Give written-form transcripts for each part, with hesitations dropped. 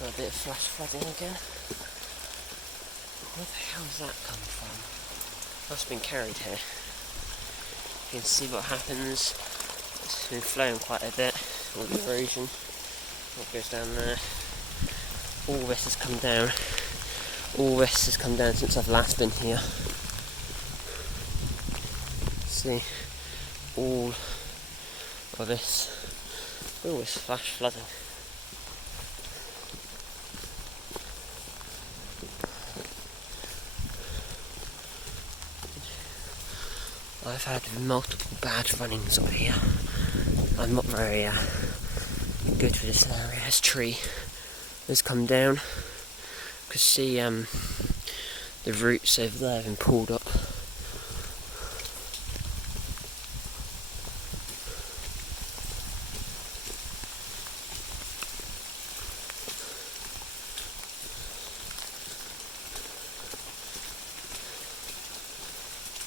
Got a bit of flash flooding again. Where the hell has that come from? Must have been carried here. You can see what happens. It's been flowing quite a bit, all the erosion. What goes down there. All this has come down. All this has come down since I've last been here. See, all of this. Oh, it's flash flooding. I've had multiple bad runnings up here. I'm not very good for this area. This tree has come down. You can see the roots over there have been pulled up.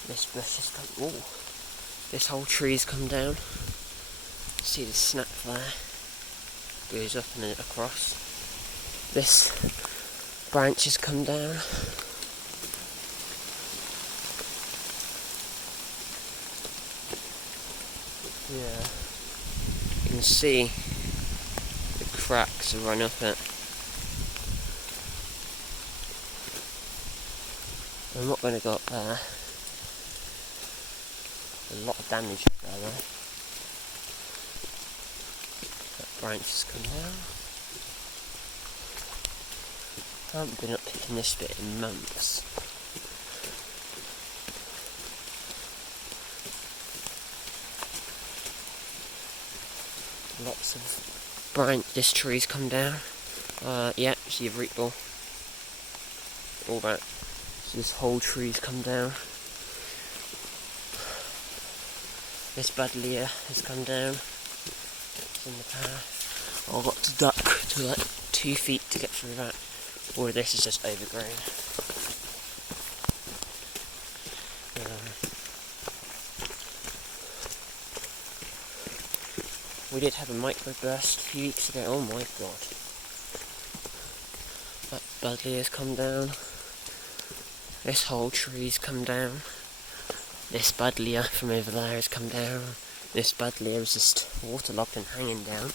This bush has come. Oh, this whole tree's come down. See the snap there? Goes up and then across. This branch has come down. Yeah, you can see the cracks have run up it. I'm not going to go up there. A lot of damage there though. That branch has come down. I haven't been up picking this bit in months. Lots of this tree's come down. Yeah, see a root ball. All that. So this whole tree's come down. This buddleia has come down. It's in the path. I've got to duck to like 2 feet to get through that. All of this is just overgrown. We did have a microburst a few weeks ago. Oh my god. That buddleia has come down. This whole tree's come down. This buddleia from over there has come down. This buddleia is just waterlogged and hanging down.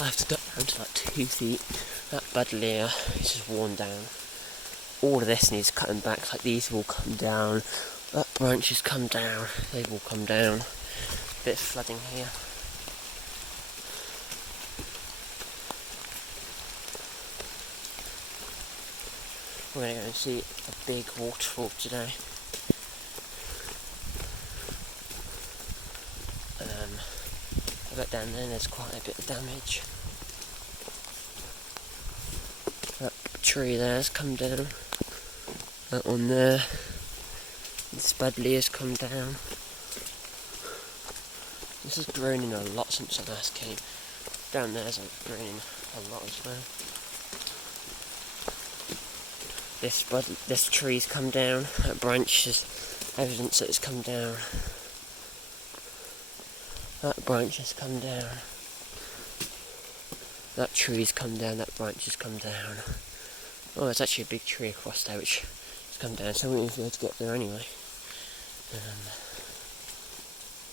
I have to duck down to like 2 feet. That buddleia is just worn down. All of this needs cutting back. Like these have all come down. That branch has come down. They've all come down. Bit of flooding here. We're going to go and see a big waterfall today. I bet down there's quite a bit of damage. That tree there's come down. That one there. This buddleia has come down. This has grown in a lot since I last came. Down there's grown in a lot as well. This tree's come down. That branch is evidence that it's come down. That branch has come down. That tree's come down, that branch has come down. Oh, there's actually a big tree across there which has come down, so we won't be able to get there anyway.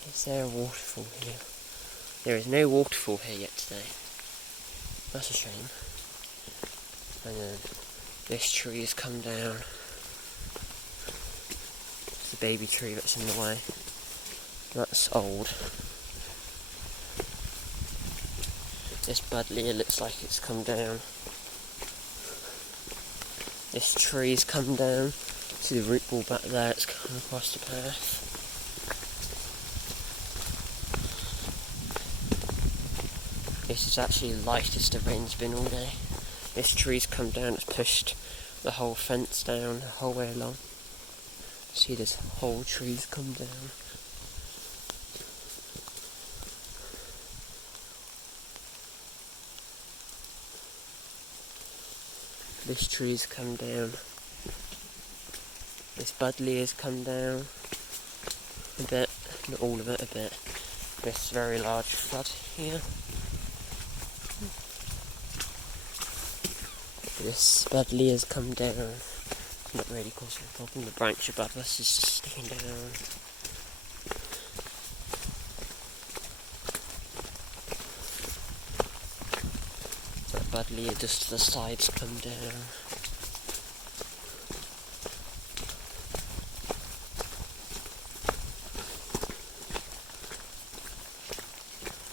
Is there a waterfall here? There is no waterfall here yet today. That's a shame. And then this tree has come down. It's the baby tree that's in the way. That's old. This buddleia looks like it's come down. This tree's come down. See the root ball back there, it's come across the path. This is actually the lightest the rain's been all day. This tree's come down, it's pushed the whole fence down the whole way along. See this whole tree's come down. This tree's come down. This buddleia's come down a bit, not all of it, a bit. This very large flood here. This Budley has come down. Not really causing a problem. The branch above us is just sticking down. That Budley just the sides come down.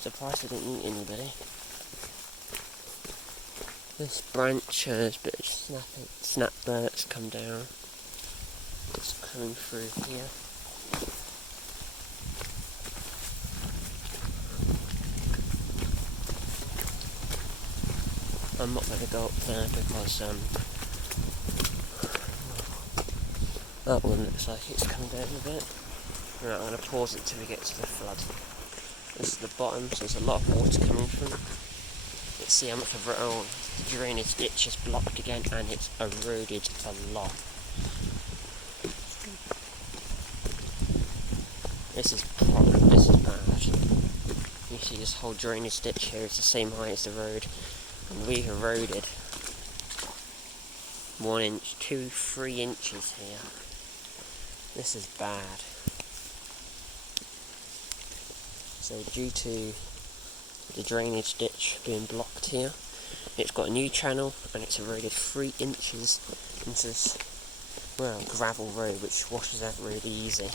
Surprised I didn't eat anybody. This branch has a bit of snapper that's come down. It's coming through here. I'm not going to go up there because that one looks like it's come down a bit. Right, I'm going to pause it till we get to the flood. This is the bottom, so there's a lot of water coming through. Let's see how much of the drainage ditch is blocked again, and it's eroded a lot. This is bad. You see this whole drainage ditch here is the same height as the road, and we've eroded 1 inch, 2, 3 inches here. This is bad. So due to the drainage ditch being blocked here, it's got a new channel and it's eroded 3 inches into this, well, gravel road which washes out really easy.